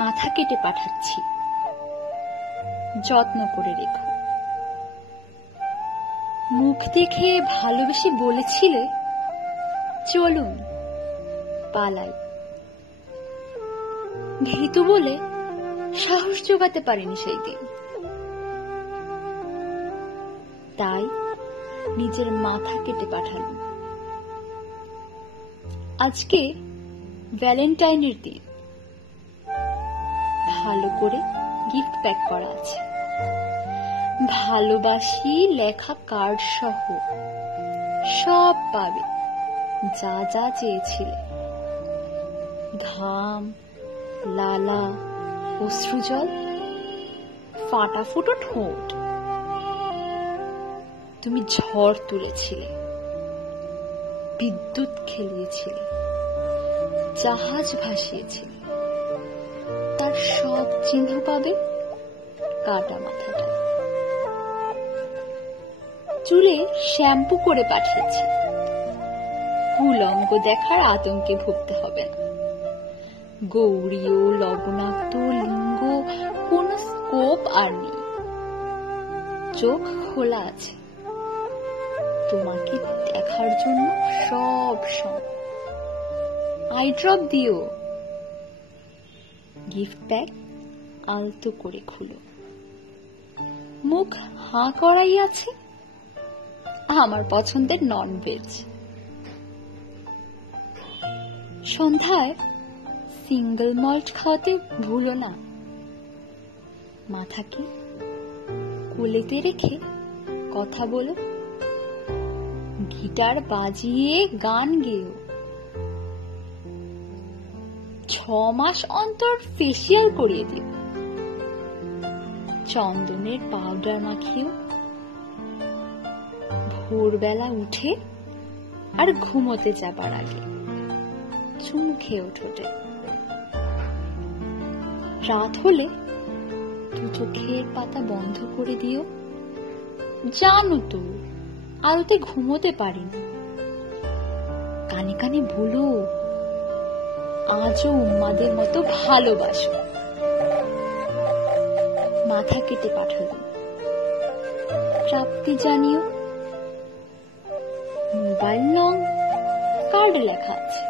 মাথা কেটে পাঠাচ্ছি, যত্ন করে রেখো। মুখ দেখে ভালোবেসে বলেছিলে চলুন পালাই। ভীতু বলে সাহস জোগাতে পারিনি সেই দিন, তাই নিজের মাথা কেটে পাঠালুম। আজকে ভ্যালেন্টাইনের দিন, ভালো করে গিফট প্যাক করা আছে, ভালোবাসি লেখা কার্ড সহ সব পাবে যা যা চেয়েছিলে। ঘাম, লালা, অশ্রুজল, ফাটা ফুটো ঠোঁট। তুমি ঝড় তুলেছিলে, বিদ্যুৎ খেলিয়েছিলে, জাহাজ ভাসিয়েছিলে, তার সব চিহ্ন পাবে কাটা মাথাটা। চুলে শ্যাম্পু করে পাঠিয়েছি, উলঙ্গ দেখার আতঙ্কে ভুগতে হবে না। গৌরীয় লবণাক্ত লিঙ্গ কোন স্কোপ আর নেই, চোখ খোলা আছে তোমাকে দেখার জন্য সব সময়। আই ড্রপ দিও। গিফট প্যাক আলতো করে খুলো, মুখ হাঁ করাই আছে আমার পছন্দের নন ভেজ। সন্ধ্যায় সিঙ্গেল মল্ট খাওয়াতে ভুলো না। মাথাকে কোলেতে রেখে কথা বলো, গিটার বাজিয়ে গান গেও। 6 মাস অন্তর ফেসিয়াল করিয়ে দিও, চন্দনের পাউডার মাখিও। ভোরবেলা উঠে আর ঘুমোতে যাবার আগে চুমু খেয়ে ওঠোটে। রাত হলে 2 চোখের পাতা বন্ধ করে দিও। জানো তো আলোতে ঘুমোতে পারিনি, কানে কানে বলো আজও উম্মাদের মতো ভালোবাসো। মাথা কেটে পাঠালো, প্রাপ্তি জানিও। মোবাইল নং কার্ডে লেখা আছে,